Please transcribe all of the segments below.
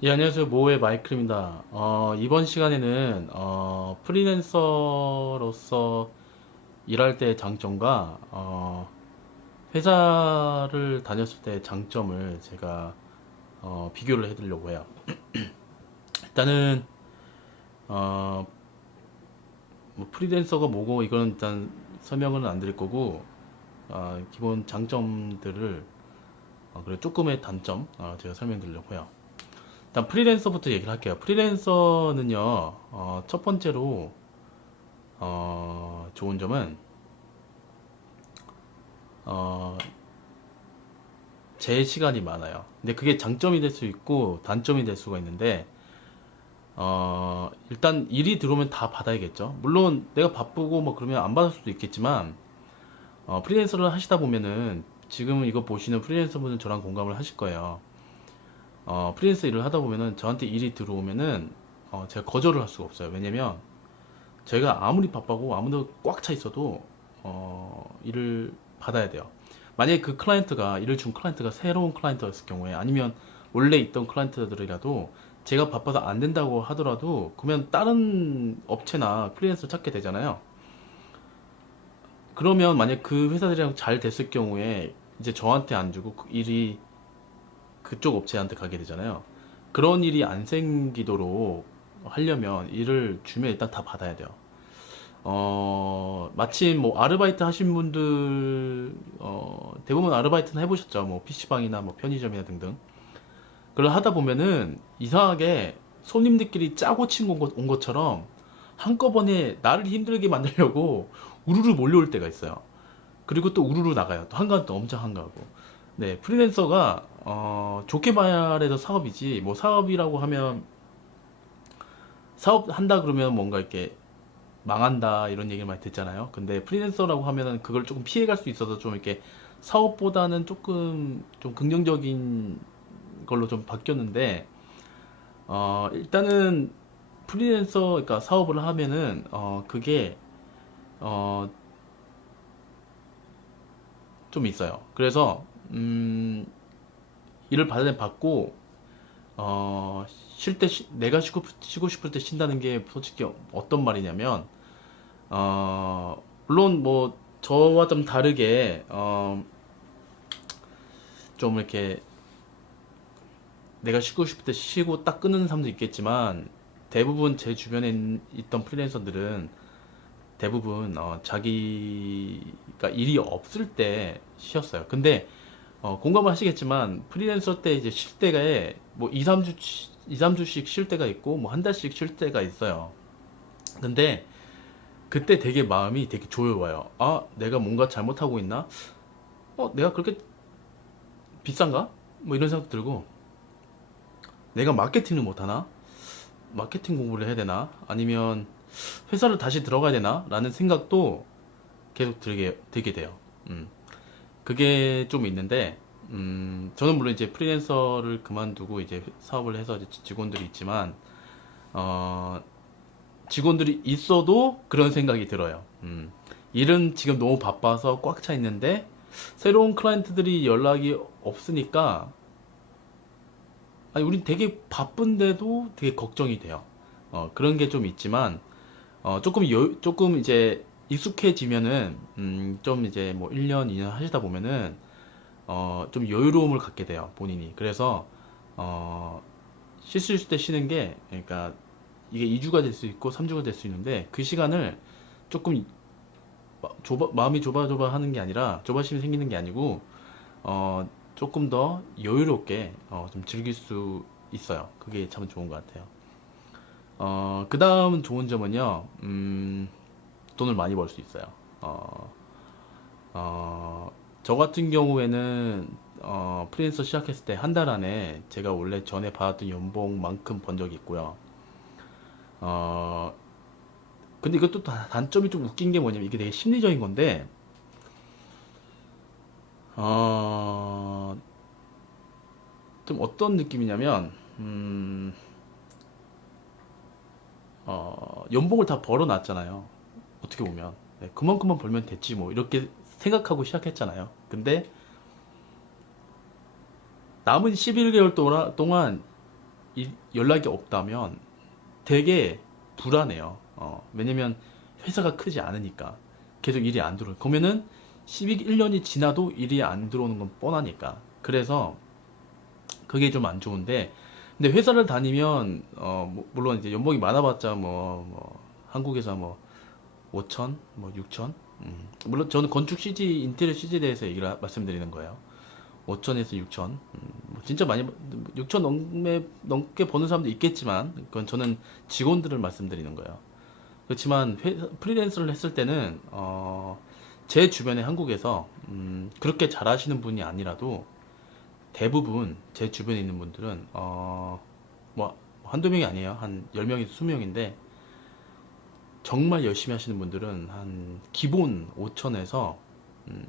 예, 안녕하세요. 모의 마이클입니다. 어, 이번 시간에는 어, 프리랜서로서 일할 때의 장점과 어, 회사를 다녔을 때의 장점을 제가 어, 비교를 해드리려고 해요. 일단은 어, 뭐 프리랜서가 뭐고 이거는 일단 설명은 안 드릴 거고 어, 기본 장점들을 어, 그리고 조금의 단점 어, 제가 설명드리려고 해요. 일단 프리랜서부터 얘기를 할게요. 프리랜서는요, 어, 첫 번째로, 어, 좋은 점은, 어, 제 시간이 많아요. 근데 그게 장점이 될 수 있고, 단점이 될 수가 있는데, 어, 일단 일이 들어오면 다 받아야겠죠. 물론 내가 바쁘고 뭐 그러면 안 받을 수도 있겠지만, 어, 프리랜서를 하시다 보면은, 지금 이거 보시는 프리랜서분은 저랑 공감을 하실 거예요. 어, 프리랜서 일을 하다 보면은 저한테 일이 들어오면은 어, 제가 거절을 할 수가 없어요. 왜냐면 제가 아무리 바빠고 아무도 꽉 차 있어도 어, 일을 받아야 돼요. 만약에 그 클라이언트가 일을 준 클라이언트가 새로운 클라이언트였을 경우에 아니면 원래 있던 클라이언트들이라도 제가 바빠서 안 된다고 하더라도 그러면 다른 업체나 프리랜서 찾게 되잖아요. 그러면 만약 그 회사들이랑 잘 됐을 경우에 이제 저한테 안 주고 그 일이 그쪽 업체한테 가게 되잖아요. 그런 일이 안 생기도록 하려면 일을 주면 일단 다 받아야 돼요. 어, 마침 뭐 아르바이트 하신 분들, 어, 대부분 아르바이트는 해보셨죠. 뭐 PC방이나 뭐 편의점이나 등등. 그걸 하다 보면은 이상하게 손님들끼리 짜고 친 것- 온 것처럼 한꺼번에 나를 힘들게 만들려고 우르르 몰려올 때가 있어요. 그리고 또 우르르 나가요. 또 한가한 또 엄청 한가하고. 네, 프리랜서가 어, 좋게 말해서 사업이지 뭐 사업이라고 하면 사업 한다 그러면 뭔가 이렇게 망한다 이런 얘기를 많이 듣잖아요. 근데 프리랜서라고 하면은 그걸 조금 피해갈 수 있어서 좀 이렇게 사업보다는 조금 좀 긍정적인 걸로 좀 바뀌었는데 어, 일단은 프리랜서 그러니까 사업을 하면은 어, 그게 어, 좀 있어요. 그래서 음, 일을 때 받고 어, 쉴 때 내가 쉬고 쉬고 싶을 때 쉰다는 게 솔직히 어떤 말이냐면 어, 물론 뭐 저와 좀 다르게 어, 좀 이렇게 내가 쉬고 싶을 때 쉬고 딱 끊는 사람도 있겠지만 대부분 제 주변에 있- 있던 프리랜서들은 대부분 어, 자기가 일이 없을 때 쉬었어요. 근데 어, 공감을 하시겠지만 프리랜서 때 이제 쉴 때가 뭐 2, 3주 2, 3주씩 쉴 때가 있고 뭐 한 달씩 쉴 때가 있어요. 근데 그때 되게 마음이 되게 조여와요. 아, 내가 뭔가 잘못하고 있나? 어, 내가 그렇게 비싼가? 뭐 이런 생각 들고 내가 마케팅을 못 하나? 마케팅 공부를 해야 되나? 아니면 회사를 다시 들어가야 되나? 라는 생각도 계속 들게, 들게 돼요. 음. 그게 좀 있는데, 음, 저는 물론 이제 프리랜서를 그만두고 이제 사업을 해서 직원들이 있지만, 어, 직원들이 있어도 그런 생각이 들어요. 음. 일은 지금 너무 바빠서 꽉 차 있는데, 새로운 클라이언트들이 연락이 없으니까, 아니, 우린 되게 바쁜데도 되게 걱정이 돼요. 어, 그런 게 좀 있지만, 어, 조금 여, 조금 이제 익숙해지면은, 음, 좀 이제 뭐 1년, 2년 하시다 보면은, 어, 좀 여유로움을 갖게 돼요, 본인이. 그래서, 어, 쉴 때 쉬는 게, 그러니까, 이게 2주가 될 수 있고 3주가 될 수 있는데, 그 시간을 조금, 마- 좁아, 마음이 좁아좁아 하는 게 아니라, 조바심이 생기는 게 아니고, 어, 조금 더 여유롭게, 어, 좀 즐길 수 있어요. 그게 참 좋은 것 같아요. 어, 그 다음 좋은 점은요, 음, 돈을 많이 벌 수 있어요. 어, 어, 저 같은 경우에는, 어, 프리랜서 시작했을 때 한 달 안에 제가 원래 전에 받았던 연봉만큼 번 적이 있고요. 어, 근데 이것도 다- 단점이 좀 웃긴 게 뭐냐면 이게 되게 심리적인 건데, 어, 좀 어떤 느낌이냐면, 음, 어, 연봉을 다 벌어놨잖아요. 어떻게 보면. 네, 그만큼만 벌면 됐지 뭐 이렇게 생각하고 시작했잖아요. 근데 남은 11개월 동안, 연락이 없다면 되게 불안해요. 어, 왜냐면 회사가 크지 않으니까 계속 일이 안 들어요. 그러면은 11년이 지나도 일이 안 들어오는 건 뻔하니까. 그래서 그게 좀 안 좋은데 근데 회사를 다니면 어 뭐- 물론 이제 연봉이 많아봤자 뭐, 뭐 한국에서 뭐 5천 뭐 6천 음. 물론 저는 건축 CG 인테리어 CG에 대해서 얘기를 하- 말씀드리는 거예요 5천에서 6천 음, 뭐 진짜 많이 6천 넘게, 넘게 버는 사람도 있겠지만 그건 저는 직원들을 말씀드리는 거예요 그렇지만 회, 프리랜서를 했을 때는 어, 제 주변에 한국에서 음, 그렇게 잘하시는 분이 아니라도 대부분 제 주변에 있는 분들은 어, 뭐 한두 명이 아니에요. 한 10명에서 20명인데 정말 열심히 하시는 분들은 한 기본 5천에서 음,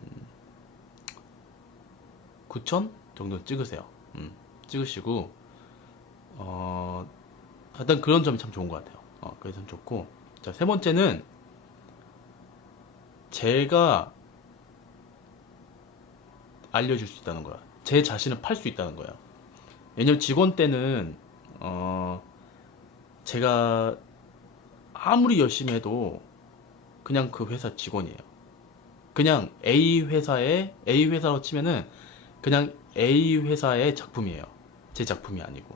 9천 정도 찍으세요. 음, 찍으시고 어, 하여튼 그런 점이 참 좋은 것 같아요. 어, 그게 참 좋고 자, 세 번째는 제가 알려줄 수 있다는 거야. 제 자신을 팔 수 있다는 거야. 왜냐면 직원 때는 어 제가 아무리 열심히 해도 그냥 그 회사 직원이에요. 그냥 A 회사의 A 회사로 치면은 그냥 A 회사의 작품이에요. 제 작품이 아니고.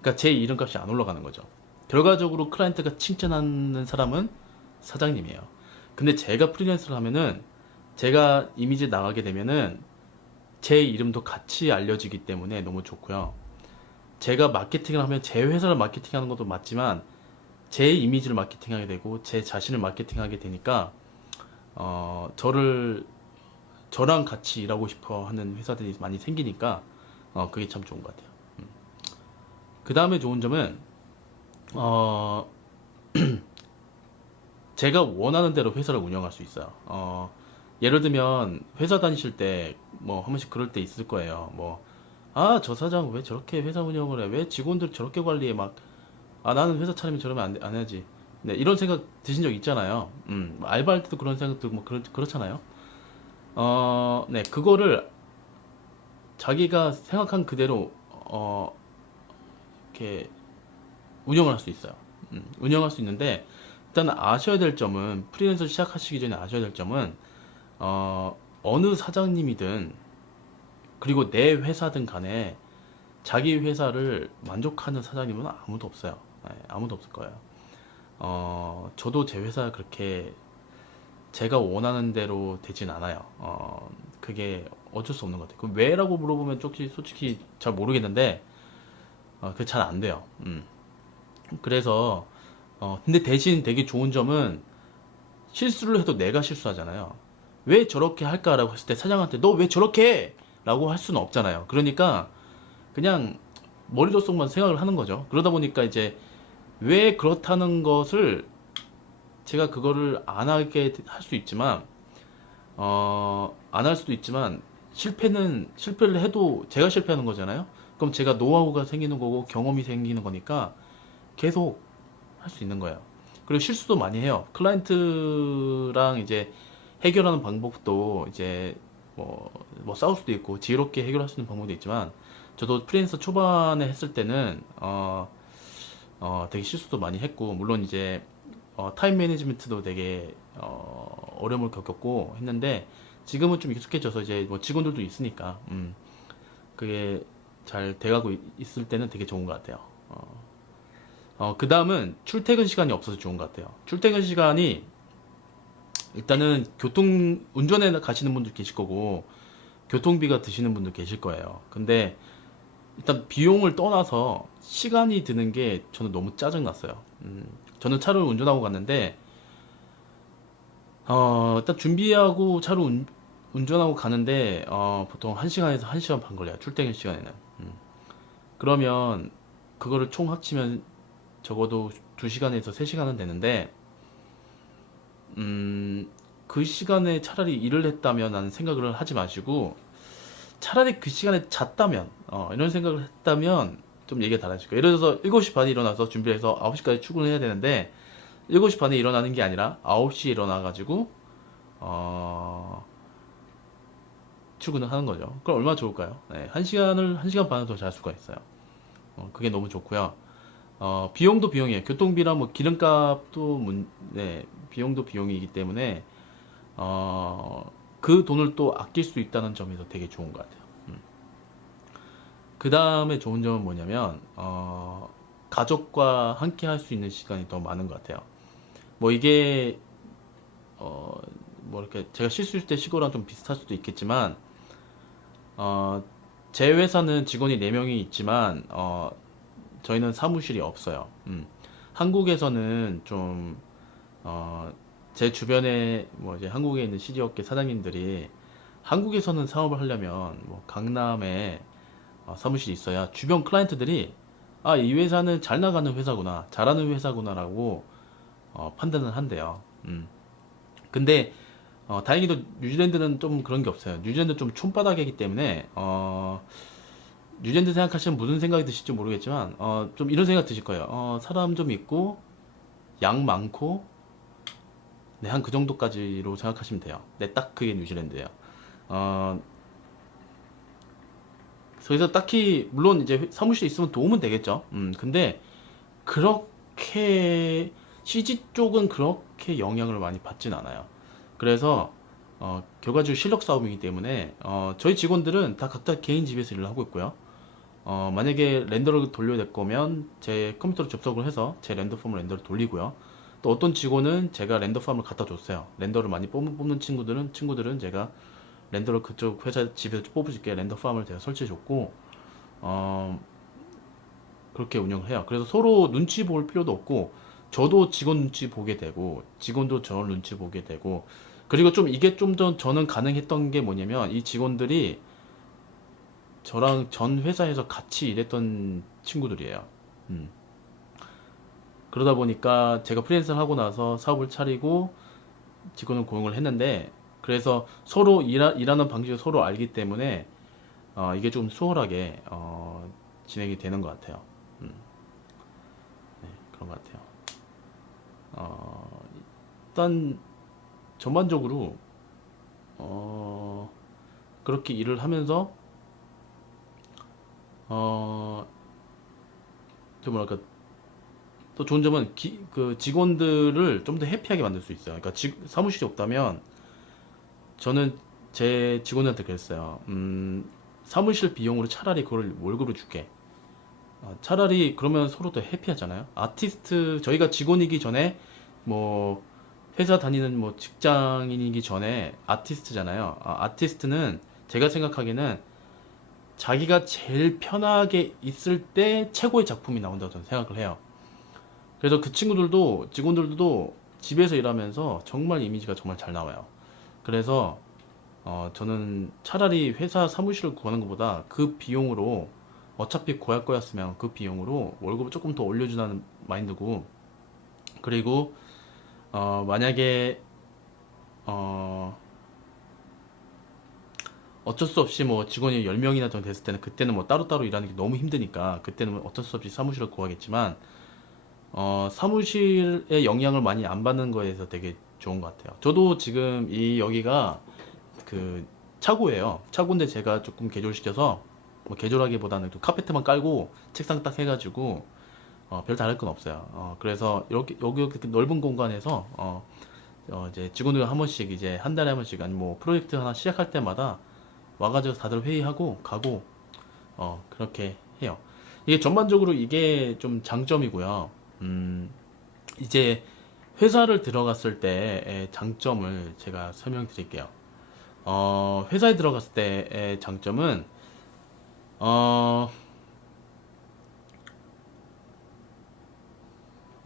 그러니까 제 이름값이 안 올라가는 거죠. 결과적으로 클라이언트가 칭찬하는 사람은 사장님이에요. 근데 제가 프리랜서를 하면은 제가 이미지 나가게 되면은 제 이름도 같이 알려지기 때문에 너무 좋고요. 제가 마케팅을 하면 제 회사를 마케팅하는 것도 맞지만 제 이미지를 마케팅하게 되고 제 자신을 마케팅하게 되니까 어 저를 저랑 같이 일하고 싶어 하는 회사들이 많이 생기니까 어 그게 참 좋은 것 같아요. 그 다음에 좋은 점은 어 제가 원하는 대로 회사를 운영할 수 있어요. 어 예를 들면 회사 다니실 때 뭐 한 번씩 그럴 때 있을 거예요. 뭐 아 저 사장 왜 저렇게 회사 운영을 해? 왜 직원들 저렇게 관리해? 막 아 나는 회사 차리면 저러면 안, 돼- 안 해야지. 네 이런 생각 드신 적 있잖아요. 음 알바할 때도 그런 생각 들고 뭐 그렇, 그렇잖아요. 어 네 그거를 자기가 생각한 그대로 어 이렇게 운영을 할 수 있어요. 음, 운영할 수 있는데 일단 아셔야 될 점은 프리랜서 시작하시기 전에 아셔야 될 점은 어, 어느 사장님이든 그리고 내 회사든 간에 자기 회사를 만족하는 사장님은 아무도 없어요. 네, 아무도 없을 거예요. 어, 저도 제 회사 그렇게 제가 원하는 대로 되진 않아요. 어, 그게 어쩔 수 없는 것 같아요. 그 왜라고 물어보면 쪽지 솔직히 잘 모르겠는데 어, 그게 잘 안 돼요. 음. 그래서 어, 근데 대신 되게 좋은 점은 실수를 해도 내가 실수하잖아요. 왜 저렇게 할까라고 했을 때 사장한테 너 왜 저렇게 해? 라고 할 수는 없잖아요. 그러니까 그냥 머리로 속만 생각을 하는 거죠. 그러다 보니까 이제 왜 그렇다는 것을 제가 그거를 안 하게 할 수 있지만 어, 안 할 수도 있지만 실패는 실패를 해도 제가 실패하는 거잖아요. 그럼 제가 노하우가 생기는 거고 경험이 생기는 거니까 계속 할 수 있는 거예요. 그리고 실수도 많이 해요. 클라이언트랑 이제 해결하는 방법도 이제 뭐, 뭐 싸울 수도 있고 지혜롭게 해결할 수 있는 방법도 있지만 저도 프리랜서 초반에 했을 때는 어, 어 되게 실수도 많이 했고 물론 이제 어, 타임 매니지먼트도 되게 어, 어려움을 겪었고 했는데 지금은 좀 익숙해져서 이제 뭐 직원들도 있으니까 음, 그게 잘 돼가고 있- 있을 때는 되게 좋은 것 같아요. 어, 어, 그 다음은 출퇴근 시간이 없어서 좋은 것 같아요. 출퇴근 시간이 일단은 교통, 운전에 가시는 분도 계실 거고, 교통비가 드시는 분도 계실 거예요. 근데 일단 비용을 떠나서 시간이 드는 게 저는 너무 짜증났어요. 음, 저는 차를 운전하고 갔는데, 어, 일단 준비하고 차로 운, 운전하고 가는데, 어, 보통 1시간에서 1시간 반 걸려요. 출퇴근 시간에는. 음. 그러면 그거를 총 합치면 적어도 2시간에서 3시간은 되는데, 음, 그 시간에 차라리 일을 했다면 하는 생각을 하지 마시고, 차라리 그 시간에 잤다면, 어, 이런 생각을 했다면 좀 얘기가 달라질 거예요. 예를 들어서 7시 반에 일어나서 준비해서 9시까지 출근을 해야 되는데, 7시 반에 일어나는 게 아니라 9시에 일어나가지고, 어, 출근을 하는 거죠. 그럼 얼마나 좋을까요? 네, 1시간을, 1시간 반을 더 잘 수가 있어요. 어, 그게 너무 좋고요. 어, 비용도 비용이에요. 교통비랑 뭐 기름값도 문, 네, 비용도 비용이기 때문에 어, 그 돈을 또 아낄 수 있다는 점에서 되게 좋은 것 같아요. 그 다음에 좋은 점은 뭐냐면 어, 가족과 함께 할 수 있는 시간이 더 많은 것 같아요. 뭐 이게 어, 뭐 이렇게 제가 실수일 때 시골랑 좀 비슷할 수도 있겠지만 어, 제 회사는 직원이 4명이 있지만 어, 저희는 사무실이 없어요. 음. 한국에서는 좀 어, 제 주변에 뭐 이제 한국에 있는 CG 업계 사장님들이 한국에서는 사업을 하려면 뭐 강남에 어, 사무실이 있어야 주변 클라이언트들이 아, 이 회사는 잘 나가는 회사구나, 잘하는 회사구나라고 어, 판단을 한대요. 음. 근데 어, 다행히도 뉴질랜드는 좀 그런 게 없어요. 뉴질랜드 좀 촌바닥이기 때문에 어, 뉴질랜드 생각하시면 무슨 생각이 드실지 모르겠지만 어, 좀 이런 생각 드실 거예요. 어, 사람 좀 있고 양 많고 네, 한 그 정도까지로 생각하시면 돼요. 네, 딱 그게 뉴질랜드예요. 어, 그래서 딱히 물론 이제 사무실에 있으면 도움은 되겠죠. 음, 근데 그렇게 CG 쪽은 그렇게 영향을 많이 받진 않아요. 그래서 어, 결과적으로 실력 싸움이기 때문에 어, 저희 직원들은 다 각자 개인 집에서 일을 하고 있고요. 어, 만약에 렌더를 돌려야 될 거면 제 컴퓨터로 접속을 해서 제 렌더 폼을 렌더를 돌리고요. 또 어떤 직원은 제가 렌더 폼을 갖다 줬어요. 렌더를 많이 뽑는 친구들은 친구들은 제가 렌더를 그쪽 회사 집에서 있게 렌더 팜을 제가 설치해 줬고 어, 그렇게 운영을 해요. 그래서 서로 눈치 볼 필요도 없고 저도 직원 눈치 보게 되고 직원도 저 눈치 보게 되고 그리고 좀 이게 좀더 저는 가능했던 게 뭐냐면 이 직원들이 저랑 전 회사에서 같이 일했던 친구들이에요. 음. 그러다 보니까 제가 프리랜서를 하고 나서 사업을 차리고 직원을 고용을 했는데 그래서 서로 일하, 일하 는 방식을 서로 알기 때문에 어, 이게 좀 수월하게 어, 진행이 되는 것 같아요. 음. 네, 그런 것 같아요. 어, 일단 전반적으로 어, 그렇게 일을 하면서 어, 좀 뭐랄까 또 좋은 점은 기, 그 직원들을 좀 더 해피하게 만들 수 있어요. 그러니까 지, 사무실이 없다면 저는 제 직원들한테 그랬어요. 음, 사무실 비용으로 차라리 그걸 월급으로 줄게. 어, 차라리 그러면 서로 더 해피하잖아요. 아티스트 저희가 직원이기 전에 뭐 회사 다니는 뭐 직장인이기 전에 아티스트잖아요. 아, 아티스트는 제가 생각하기에는 자기가 제일 편하게 있을 때 최고의 작품이 나온다고 저는 생각을 해요. 그래서 그 친구들도 직원들도 집에서 일하면서 정말 이미지가 정말 잘 나와요. 그래서 어, 저는 차라리 회사 사무실을 구하는 것보다 그 비용으로 어차피 구할 거였으면 그 비용으로 월급을 조금 더 올려주는 마인드고 그리고 어, 만약에 어, 어쩔 수 없이 뭐 직원이 10명이나 정도 됐을 때는 그때는 뭐 따로따로 일하는 게 너무 힘드니까 그때는 어쩔 수 없이 사무실을 구하겠지만 어, 사무실의 영향을 많이 안 받는 거에 대해서 되게 좋은 것 같아요. 저도 지금 이 여기가 그 차고예요. 차고인데 제가 조금 개조시켜서 뭐 개조라기보다는 또 카페트만 깔고 책상 딱 해가지고 어, 별 다를 건 없어요. 어, 그래서 이렇게 여기 이렇게 넓은 공간에서 어, 어, 이제 직원들 한 번씩 이제 한 달에 한 번씩 아니 뭐 프로젝트 하나 시작할 때마다 와가지고 다들 회의하고 가고 어, 그렇게 해요. 이게 전반적으로 이게 좀 장점이고요. 음, 이제 회사를 들어갔을 때의 장점을 제가 설명드릴게요. 어, 회사에 들어갔을 때의 장점은 어,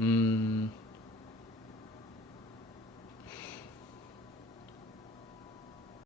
음,